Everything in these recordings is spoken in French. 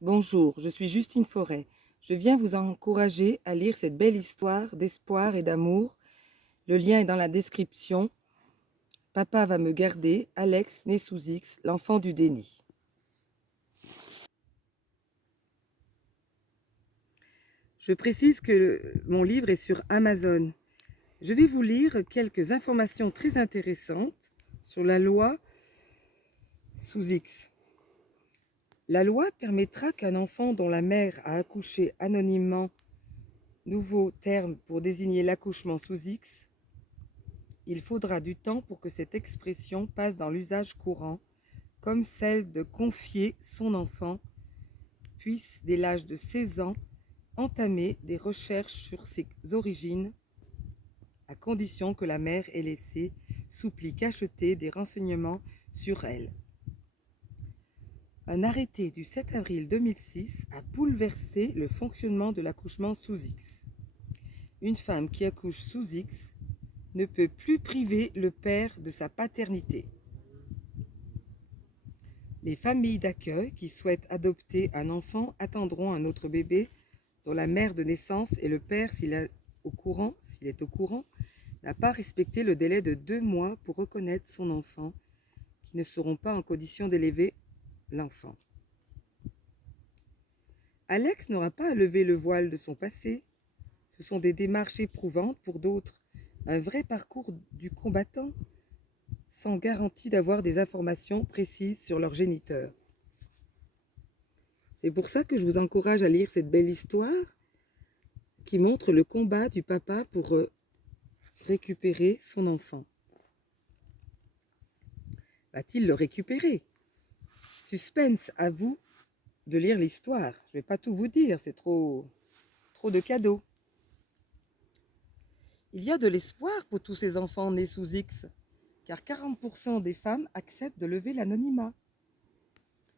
Bonjour, je suis Justine Forêt. Je viens vous encourager à lire cette belle histoire d'espoir et d'amour. Le lien est dans la description. Papa va me garder, Alex, né sous X, l'enfant du déni. Je précise que mon livre est sur Amazon. Je vais vous lire quelques informations très intéressantes sur la loi sous X. La loi permettra qu'un enfant dont la mère a accouché anonymement, nouveau terme pour désigner l'accouchement sous X, il faudra du temps pour que cette expression passe dans l'usage courant, comme celle de confier son enfant, puisse, dès l'âge de 16 ans, entamer des recherches sur ses origines, à condition que la mère ait laissé, sous pli cacheté, des renseignements sur elle. Un arrêté du 7 avril 2006 a bouleversé le fonctionnement de l'accouchement sous X. Une femme qui accouche sous X ne peut plus priver le père de sa paternité. Les familles d'accueil qui souhaitent adopter un enfant attendront un autre bébé dont la mère de naissance et le père, s'il est au courant, n'a pas respecté le délai de 2 mois pour reconnaître son enfant, qui ne seront pas en condition d'élever l'enfant. Alex n'aura pas à lever le voile de son passé. Ce sont des démarches éprouvantes pour d'autres, un vrai parcours du combattant, sans garantie d'avoir des informations précises sur leur géniteur. C'est pour ça que je vous encourage à lire cette belle histoire qui montre le combat du papa pour récupérer son enfant. Va-t-il le récupérer? Suspense, à vous de lire l'histoire. Je ne vais pas tout vous dire, c'est trop de cadeaux. Il y a de l'espoir pour tous ces enfants nés sous X, car 40% des femmes acceptent de lever l'anonymat.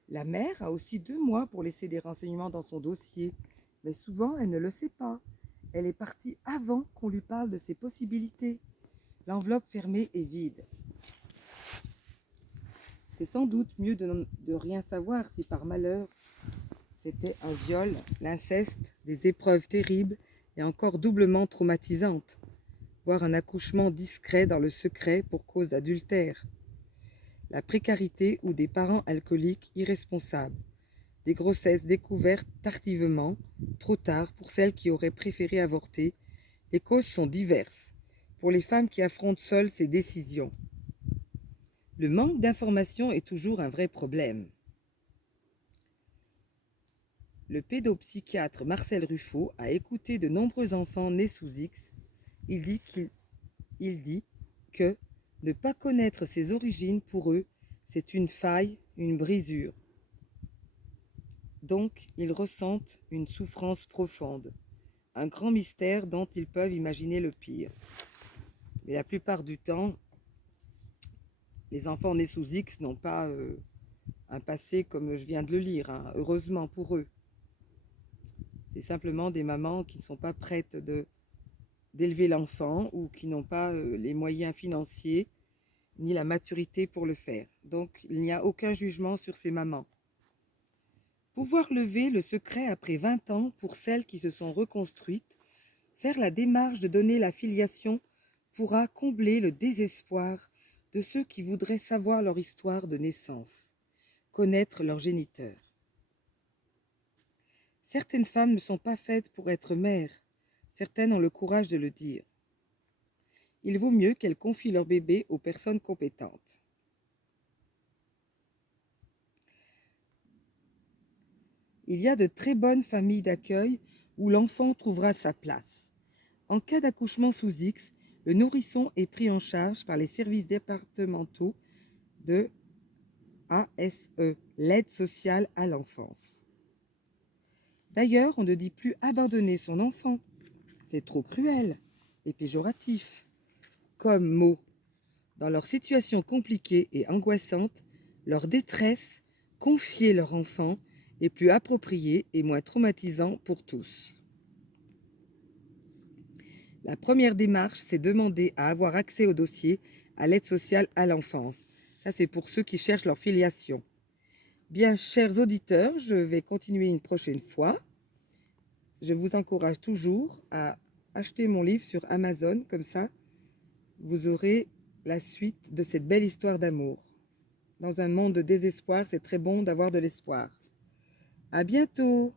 La mère a aussi 2 mois pour laisser des renseignements dans son dossier, mais souvent elle ne le sait pas. Elle est partie avant qu'on lui parle de ses possibilités. L'enveloppe fermée est vide. C'est sans doute mieux de rien savoir si par malheur c'était un viol, l'inceste, des épreuves terribles et encore doublement traumatisantes, voire un accouchement discret dans le secret pour cause d'adultère, la précarité ou des parents alcooliques irresponsables, des grossesses découvertes tardivement, trop tard pour celles qui auraient préféré avorter. Les causes sont diverses pour les femmes qui affrontent seules ces décisions. Le manque d'information est toujours un vrai problème. Le pédopsychiatre Marcel Ruffo a écouté de nombreux enfants nés sous X. Il dit que ne pas connaître ses origines pour eux, c'est une faille, une brisure. Donc, ils ressentent une souffrance profonde, un grand mystère dont ils peuvent imaginer le pire. Mais la plupart du temps, les enfants nés sous X n'ont pas un passé comme je viens de le lire, hein, heureusement pour eux. C'est simplement des mamans qui ne sont pas prêtes d'élever l'enfant ou qui n'ont pas les moyens financiers ni la maturité pour le faire. Donc, il n'y a aucun jugement sur ces mamans. Pouvoir lever le secret après 20 ans pour celles qui se sont reconstruites, faire la démarche de donner la filiation pourra combler le désespoir de ceux qui voudraient savoir leur histoire de naissance, connaître leur géniteur. Certaines femmes ne sont pas faites pour être mères, certaines ont le courage de le dire. Il vaut mieux qu'elles confient leur bébé aux personnes compétentes. Il y a de très bonnes familles d'accueil où l'enfant trouvera sa place. En cas d'accouchement sous X, le nourrisson est pris en charge par les services départementaux de ASE, l'aide sociale à l'enfance. D'ailleurs, on ne dit plus abandonner son enfant. C'est trop cruel et péjoratif comme mot. Dans leur situation compliquée et angoissante, leur détresse, confier leur enfant est plus approprié et moins traumatisant pour tous. La première démarche, c'est demander à avoir accès au dossier à l'aide sociale à l'enfance. Ça, c'est pour ceux qui cherchent leur filiation. Bien, chers auditeurs, je vais continuer une prochaine fois. Je vous encourage toujours à acheter mon livre sur Amazon, comme ça, vous aurez la suite de cette belle histoire d'amour. Dans un monde de désespoir, c'est très bon d'avoir de l'espoir. À bientôt!